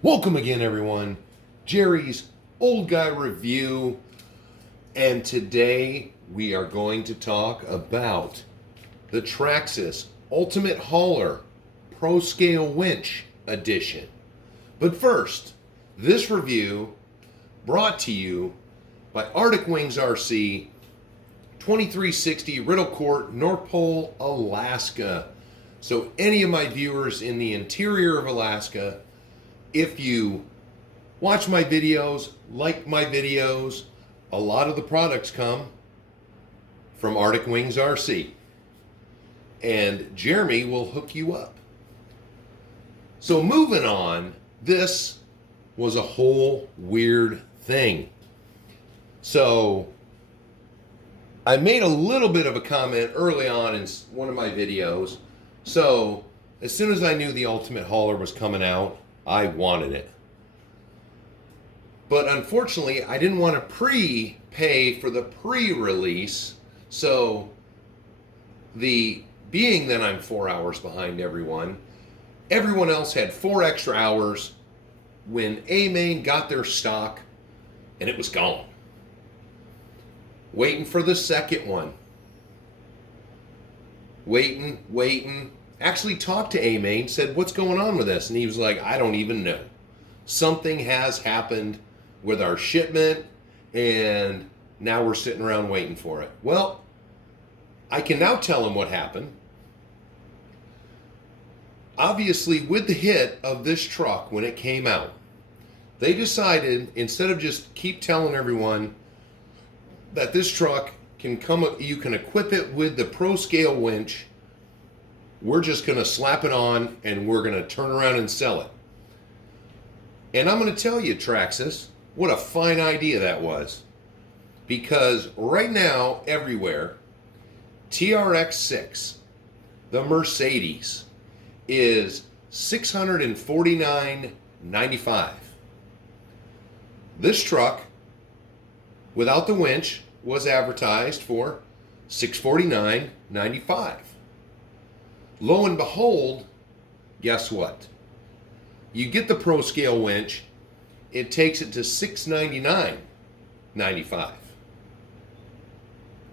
Welcome again, everyone. Jerry's Old Guy Review. And today we are going to talk about the Traxxas Ultimate Hauler Pro Scale Winch Edition. But first, this review brought to you by Arctic Wings RC, 2360 Riddle Court, North Pole, Alaska. So any of my viewers in the interior of Alaska, if you watch my videos, like my videos, a lot of the products come from Arctic Wings RC. And Jeremy will hook you up. So moving on, this was a whole weird thing. So I made a little bit of a comment early on in one of my videos. So as soon as I knew the Ultimate Hauler was coming out, I wanted it. But unfortunately, I didn't want to prepay for the pre-release. So being that I'm 4 hours behind everyone else had 4 extra hours when A-Main got their stock and it was gone. Waiting for the second one. Waiting. Actually talked to A-Main, said, what's going on with this? And he was like, I don't even know. Something has happened with our shipment, and now we're sitting around waiting for it. Well, I can now tell him what happened. Obviously, with the hit of this truck when it came out, they decided, instead of just keep telling everyone that this truck can come, you can equip it with the Pro Scale winch, we're just going to slap it on and we're going to turn around and sell it. And I'm going to tell you, Traxxas, what a fine idea that was. Because right now, everywhere, TRX-6, the Mercedes, is $649.95. This truck, without the winch, was advertised for $649.95. Lo and behold, guess what? You get the Pro Scale winch, it takes it to $699.95.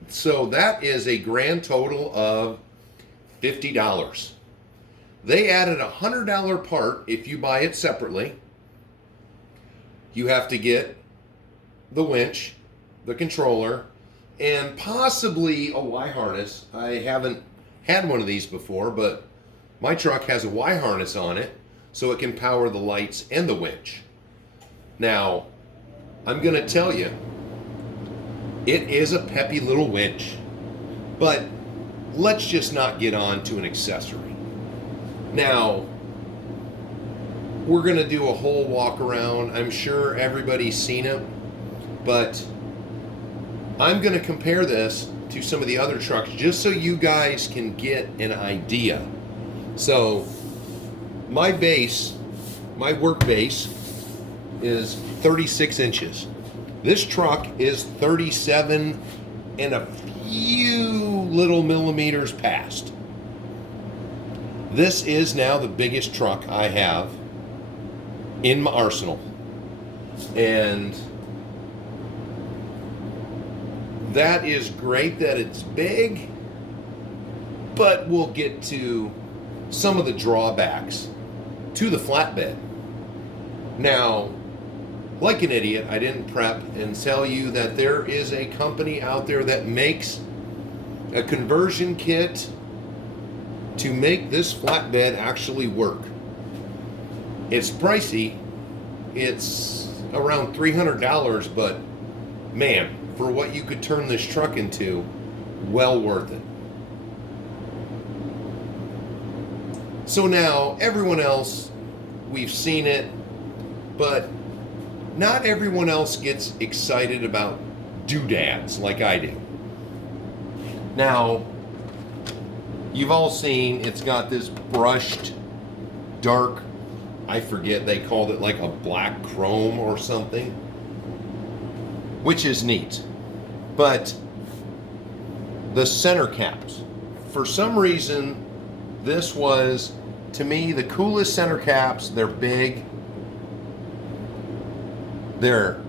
So that is a grand total of $50. They added a $100 part if you buy it separately. You have to get the winch, the controller, and possibly a Y harness. I haven't had one of these before, but my truck has a Y harness on it so it can power the lights and the winch. Now, I'm going to tell you, it is a peppy little winch, but let's just not get on to an accessory. Now, we're going to do a whole walk around. I'm sure everybody's seen it, but I'm going to compare this to some of the other trucks just so you guys can get an idea. So my work base is 36 inches. This truck is 37 and a few little millimeters past. This is now the biggest truck I have in my arsenal. And that is great that it's big, but we'll get to some of the drawbacks to the flatbed. Now, like an idiot, I didn't prep and tell you that there is a company out there that makes a conversion kit to make this flatbed actually work. It's pricey. It's around $300, but man, for what you could turn this truck into, well worth it. So now, everyone else, we've seen it, but not everyone else gets excited about doodads like I do. Now, you've all seen, it's got this brushed, dark, I forget, they called it like a black chrome or something, which is neat. But the center caps, for some reason, this was, to me, the coolest center caps. They're big, They're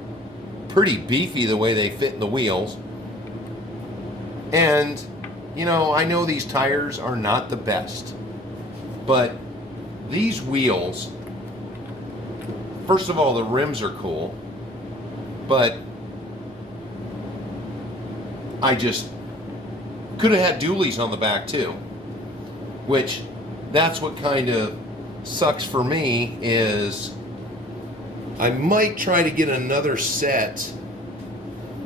pretty beefy the way they fit in the wheels. And, you know, I know these tires are not the best, but these wheels, first of all, the rims are cool, but I just could have had dualies on the back too, which that's what kind of sucks for me is I might try to get another set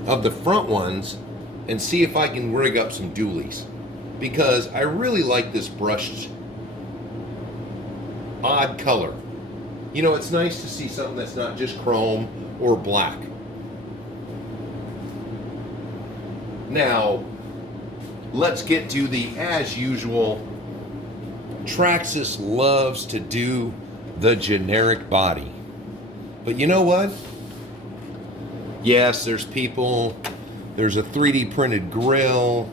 of the front ones and see if I can rig up some dualies, because I really like this brushed odd color. You know, it's nice to see something that's not just chrome or black. Now, let's get to the, as usual, Traxxas loves to do the generic body. But you know what? Yes, there's people, there's a 3D printed grill,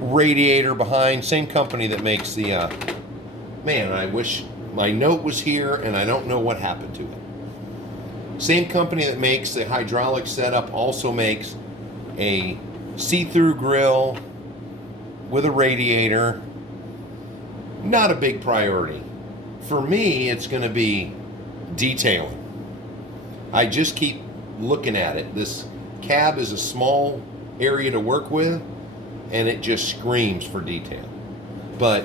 radiator behind, same company that makes the, man, I wish my note was here and I don't know what happened to it. Same company that makes the hydraulic setup also makes a see-through grill with a radiator. Not a big priority. For me, it's going to be detailing. I just keep looking at it. This cab is a small area to work with, and it just screams for detail. But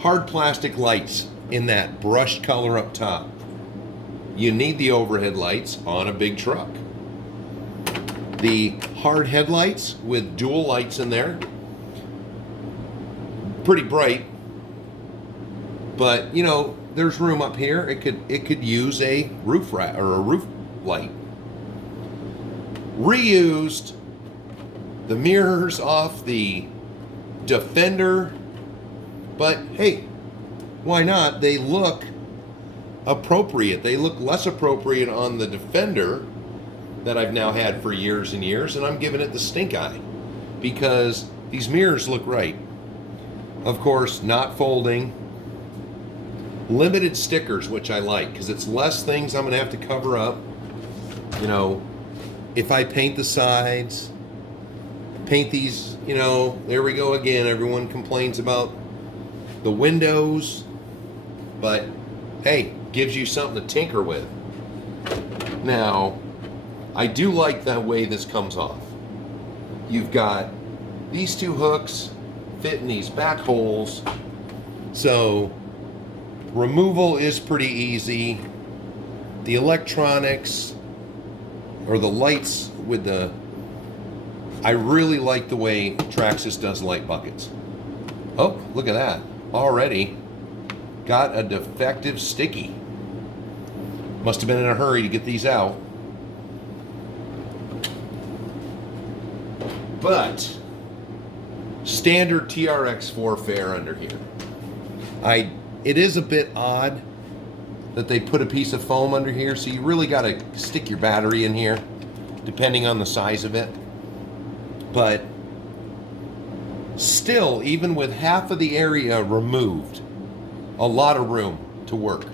hard plastic lights in that brushed color up top. You need the overhead lights on a big truck. The hard headlights with dual lights in there, pretty bright, but you know, there's room up here. It could use a roof rack or a roof light. Reused the mirrors off the Defender, but hey, why not? They look appropriate. They look less appropriate on the Defender that I've now had for years and years, and I'm giving it the stink eye because these mirrors look right. Of course, not folding. Limited stickers, which I like because it's less things I'm going to have to cover up. You know, if I paint the sides, paint these, you know, there we go again. Everyone complains about the windows, but hey, gives you something to tinker with. Now, I do like the way this comes off. You've got these two hooks fit in these back holes, so removal is pretty easy. The electronics or the lights with the, I really like the way Traxxas does light buckets. Oh, look at that. Already got a defective sticky. Must have been in a hurry to get these out. But standard TRX4 fare under here. It is a bit odd that they put a piece of foam under here, so you really got to stick your battery in here, depending on the size of it. But still, even with half of the area removed, a lot of room to work.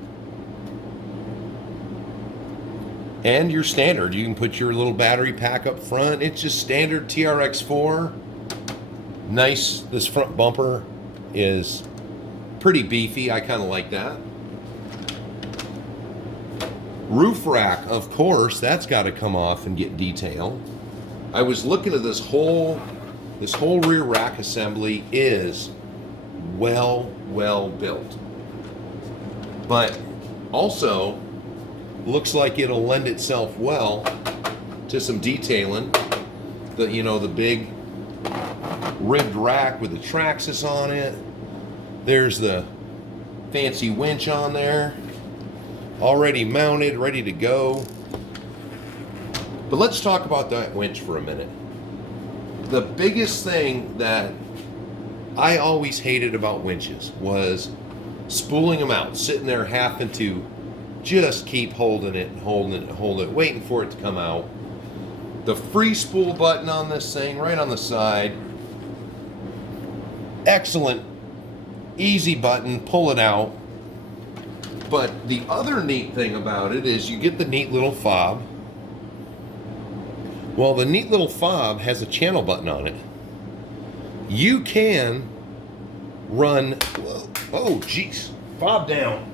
And your standard, you can put your little battery pack up front. It's just standard TRX4. Nice. This front bumper is pretty beefy. I kind of like that. Roof rack, of course, that's got to come off and get detailed. I was looking at this whole rear rack assembly is well built. But also looks like it'll lend itself well to some detailing. The big ribbed rack with the Traxxas on it. There's the fancy winch on there, already mounted, ready to go. But let's talk about that winch for a minute. The biggest thing that I always hated about winches was spooling them out, sitting there having to just keep holding it, waiting for it to come out. The free spool button on this thing, right on the side. Excellent, easy button, pull it out. But the other neat thing about it is you get the neat little fob. Well, the neat little fob has a channel button on it. You can run, whoa, oh geez, fob down.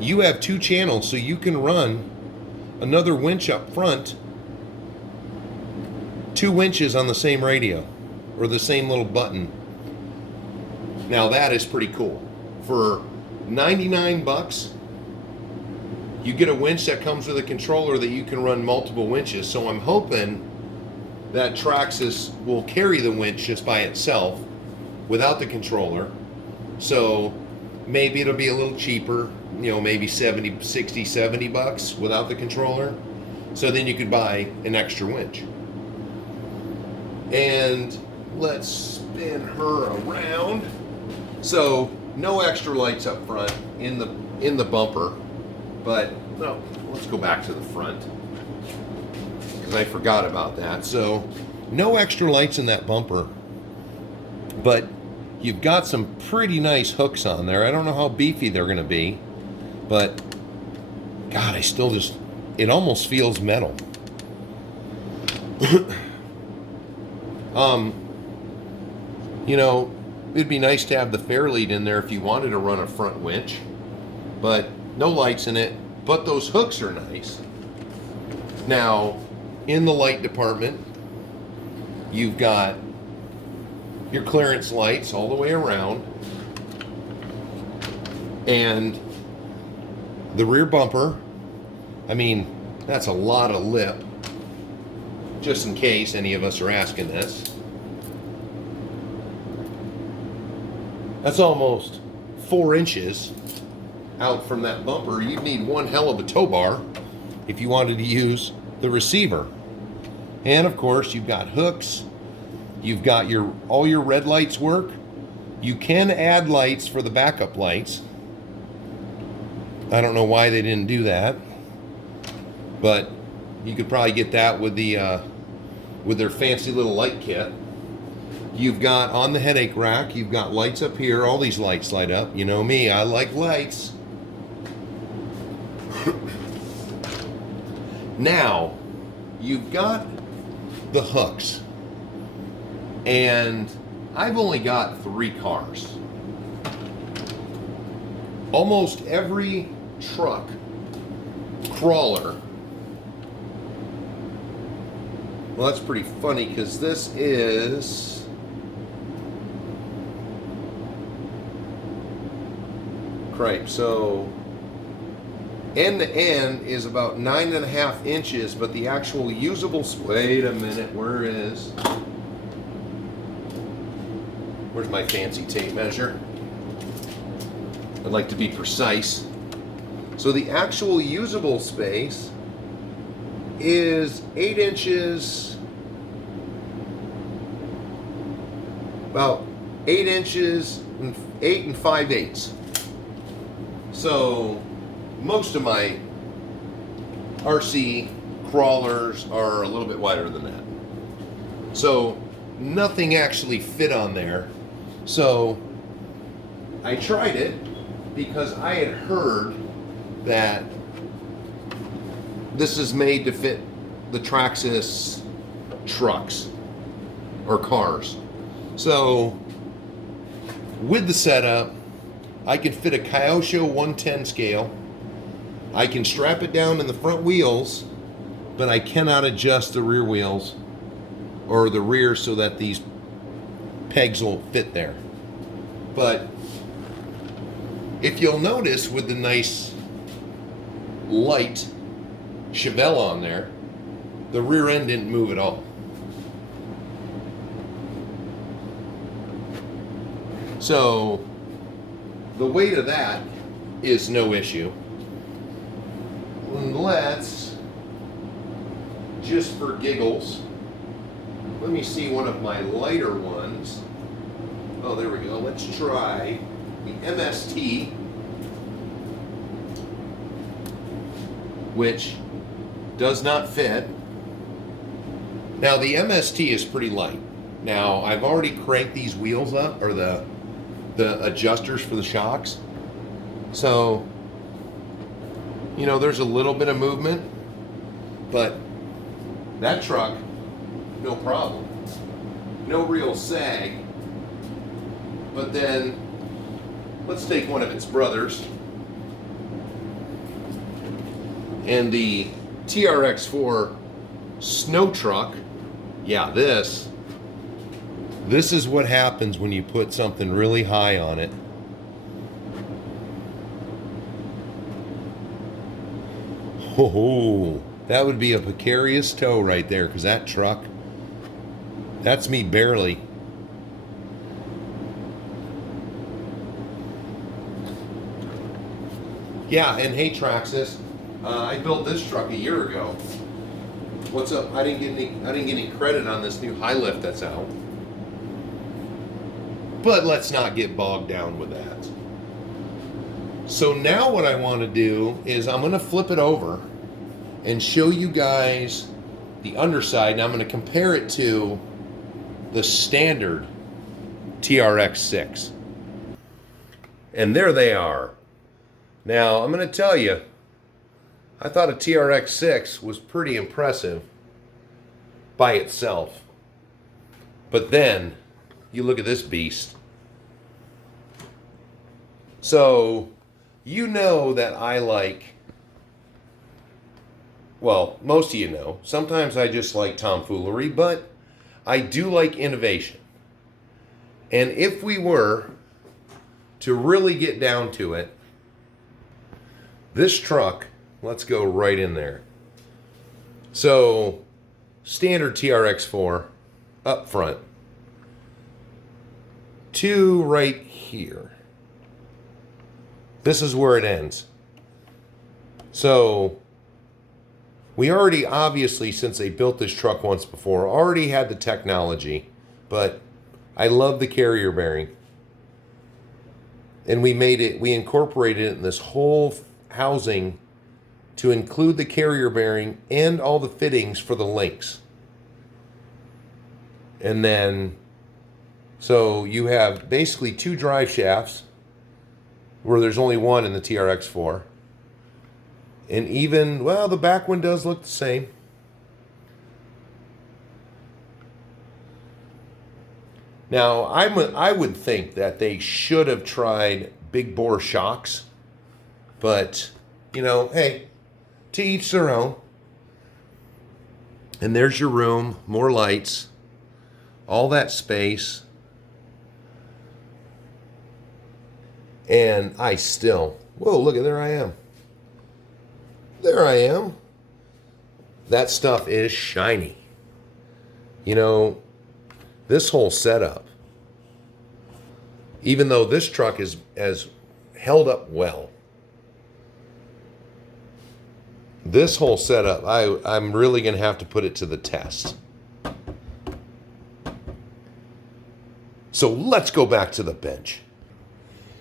You have 2 channels, so you can run another winch up front, 2 winches on the same radio, or the same little button. Now that is pretty cool. For 99 bucks, you get a winch that comes with a controller that you can run multiple winches. So I'm hoping that Traxxas will carry the winch just by itself without the controller. So maybe it'll be a little cheaper, you know, maybe 60, 70 bucks without the controller. So then you could buy an extra winch. And let's spin her around. So no extra lights up front in the bumper, but no, let's go back to the front because I forgot about that. So no extra lights in that bumper, but you've got some pretty nice hooks on there. I don't know how beefy they're going to be, but God, I still just, it almost feels metal. You know, it'd be nice to have the fair lead in there if you wanted to run a front winch, but no lights in it, but those hooks are nice. Now, in the light department, you've got your clearance lights all the way around, and the rear bumper, I mean, that's a lot of lip, just in case any of us are asking this. That's almost 4 inches out from that bumper. You'd need one hell of a tow bar if you wanted to use the receiver. And of course, you've got hooks. You've got all your red lights work. You can add lights for the backup lights. I don't know why they didn't do that, but you could probably get that with their fancy little light kit. You've got on the headache rack, you've got lights up here. All these lights light up. You know me, I like lights. Now, you've got the hooks. And I've only got 3 cars. Almost every truck, crawler. Well, that's pretty funny because this is Cripe. So end to end is about 9.5 inches, but the actual usable, wait a minute, where's my fancy tape measure? I'd like to be precise. So the actual usable space is 8 inches, about 8 inches, 8 5/8. So most of my RC crawlers are a little bit wider than that. So nothing actually fit on there. So I tried it because I had heard that this is made to fit the Traxxas trucks or cars. So with the setup, I can fit a Kyosho 110 scale. I can strap it down in the front wheels, but I cannot adjust the rear wheels or the rear so that these pegs will fit there. But if you'll notice with the nice light Chevelle on there, the rear end didn't move at all. So the weight of that is no issue. Let's, just for giggles, let me see one of my lighter ones. Oh, there we go. Let's try the MST, which does not fit. Now the MST is pretty light. Now I've already cranked these wheels up, or the adjusters for the shocks, So, you know, there's a little bit of movement, but that truck, no problem. No real sag. But then, let's take one of its brothers. And the TRX4 snow truck. Yeah, this is what happens when you put something really high on it. Oh, that would be a precarious tow right there, because that truck, that's me barely. Yeah, and hey Traxxas, I built this truck a year ago. What's up? I didn't get any credit on this new high lift that's out. But let's not get bogged down with that. So now what I want to do is I'm going to flip it over and show you guys the underside, and I'm going to compare it to the standard TRX6. And there they are. Now, I'm going to tell you, I thought a TRX6 was pretty impressive by itself. But then, you look at this beast. So, you know that I like, well, most of you know, sometimes I just like tomfoolery, but I do like innovation. And if we were to really get down to it, this truck, let's go right in there. So, standard TRX4 up front. 2 right here. This is where it ends. So, we already, obviously, since they built this truck once before, already had the technology, but I love the carrier bearing. And we incorporated it in this whole housing to include the carrier bearing and all the fittings for the links. And then, so you have basically 2 drive shafts, where there's only one in the TRX4. And even, well, the back one does look the same. Now, I would think that they should have tried big bore shocks, but, you know, hey, to each their own. And there's your room, more lights, all that space. And I still, whoa, look at, there I am. There I am. That stuff is shiny. You know, this whole setup, even though this truck has held up well, this whole setup, I'm really going to have to put it to the test. So let's go back to the bench.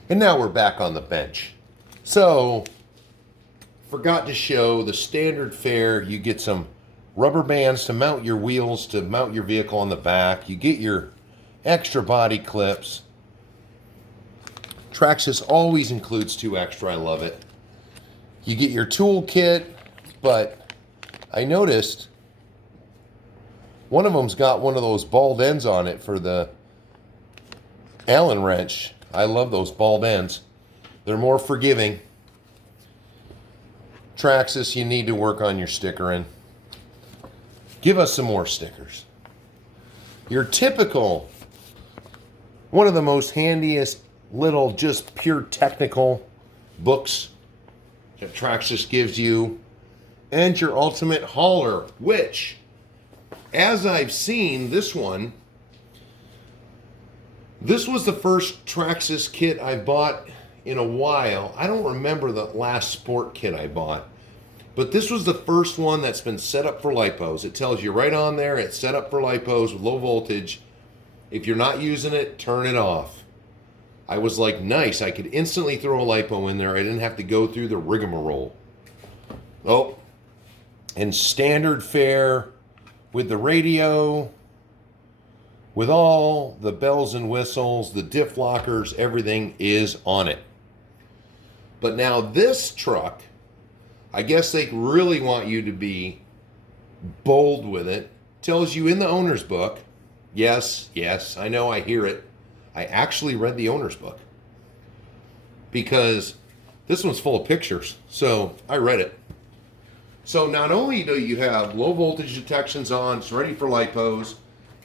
And now we're back on the bench. So, forgot to show the standard fare. You get some rubber bands to mount your wheels, to mount your vehicle on the back. You get your extra body clips. Traxxas always includes 2 extra. I love it. You get your tool kit, but I noticed one of them's got one of those bald ends on it for the Allen wrench. I love those bald ends. They're more forgiving. Traxxas, you need to work on your stickering. Give us some more stickers. Your typical, one of the most handiest little just pure technical books that Traxxas gives you, and your ultimate hauler, which, as I've seen this one, this was the first Traxxas kit I bought in a while. I don't remember the last sport kit I bought, but this was the first one that's been set up for lipos. It tells you right on there, it's set up for lipos with low voltage. If you're not using it, turn it off. I was like, nice, I could instantly throw a lipo in there. I didn't have to go through the rigmarole. Oh, and standard fare with the radio, with all the bells and whistles, the diff lockers, everything is on it. But now this truck, I guess they really want you to be bold with it. Tells you in the owner's book. Yes, I know, I hear it. I actually read the owner's book because this one's full of pictures. So I read it. So not only do you have low voltage detections on, it's ready for lipos,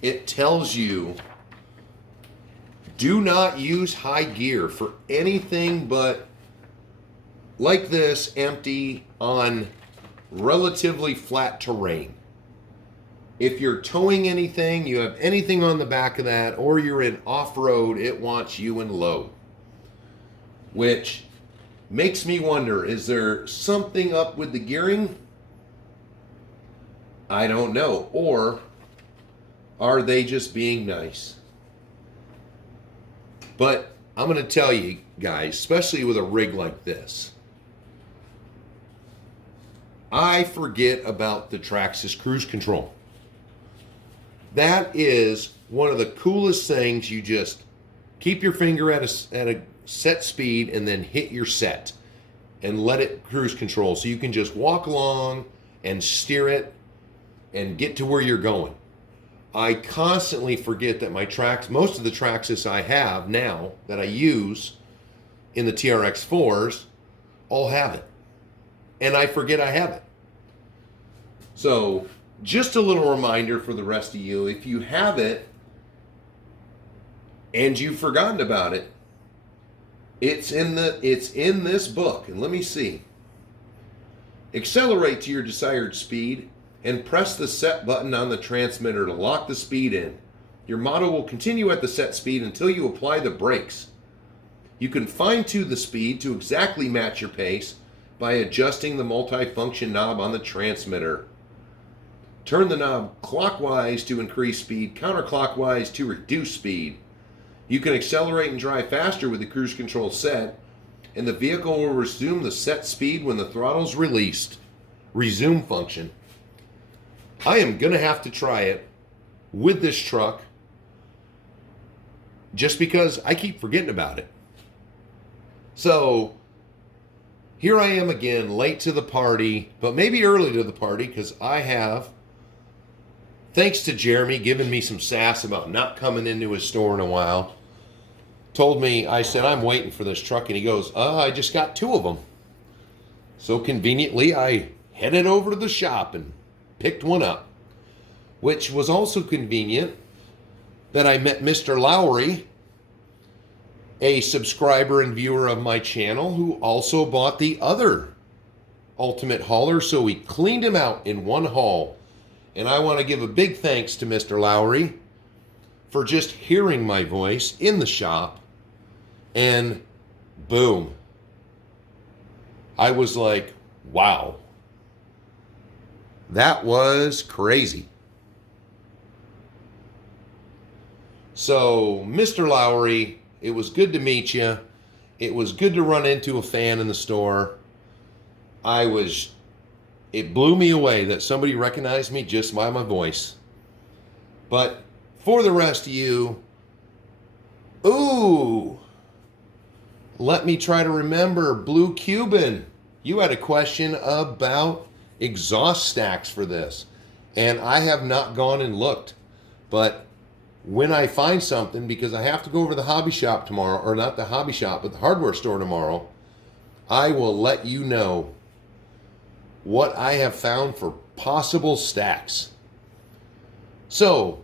it tells you do not use high gear for anything but like this, empty on relatively flat terrain. If you're towing anything, you have anything on the back of that, or you're in off-road, it wants you in low. Which makes me wonder, is there something up with the gearing? I don't know. Or are they just being nice? But I'm going to tell you guys, especially with a rig like this, I forget about the Traxxas cruise control. That is one of the coolest things. You just keep your finger at a set speed and then hit your set and let it cruise control. So you can just walk along and steer it and get to where you're going. I constantly forget that most of the Traxxas I have now that I use in the TRX4s all have it. And I forget I have it. So just a little reminder for the rest of you, if you have it and you've forgotten about it, it's in this book. And let me see. Accelerate to your desired speed and press the set button on the transmitter to lock the speed in. Your motor will continue at the set speed until you apply the brakes. You can fine-tune the speed to exactly match your pace by adjusting the multi-function knob on the transmitter. Turn the knob clockwise to increase speed, counterclockwise to reduce speed. You can accelerate and drive faster with the cruise control set, and the vehicle will resume the set speed when the throttle is released. Resume function. I am going to have to try it with this truck just because I keep forgetting about it. So here I am again, late to the party, but maybe early to the party, because I have, thanks to Jeremy giving me some sass about not coming into his store in a while, told me, I said, I'm waiting for this truck, and he goes, I just got 2 of them. So conveniently, I headed over to the shop and picked one up, which was also convenient that I met Mr. Lowry, a subscriber and viewer of my channel, who also bought the other Ultimate hauler, so we cleaned him out in one haul. And I want to give a big thanks to Mr. Lowry for just hearing my voice in the shop, and boom, I was like, wow, that was crazy. So, Mr. Lowry, it was good to meet you. It was good to run into a fan in the store. It blew me away that somebody recognized me just by my voice. But for the rest of you, let me try to remember. Blue Cuban, you had a question about exhaust stacks for this. And I have not gone and looked. But when I find something, because I have to go over to the hobby shop tomorrow, or not the hobby shop, but the hardware store tomorrow, I will let you know what I have found for possible stacks. So,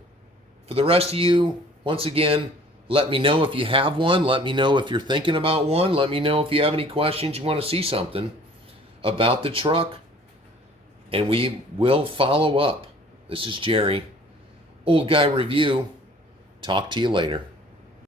for the rest of you, once again, let me know if you have one. Let me know if you're thinking about one. Let me know if you have any questions, you want to see something about the truck, and we will follow up. This is Jerry, Old Guy Review. Talk to you later.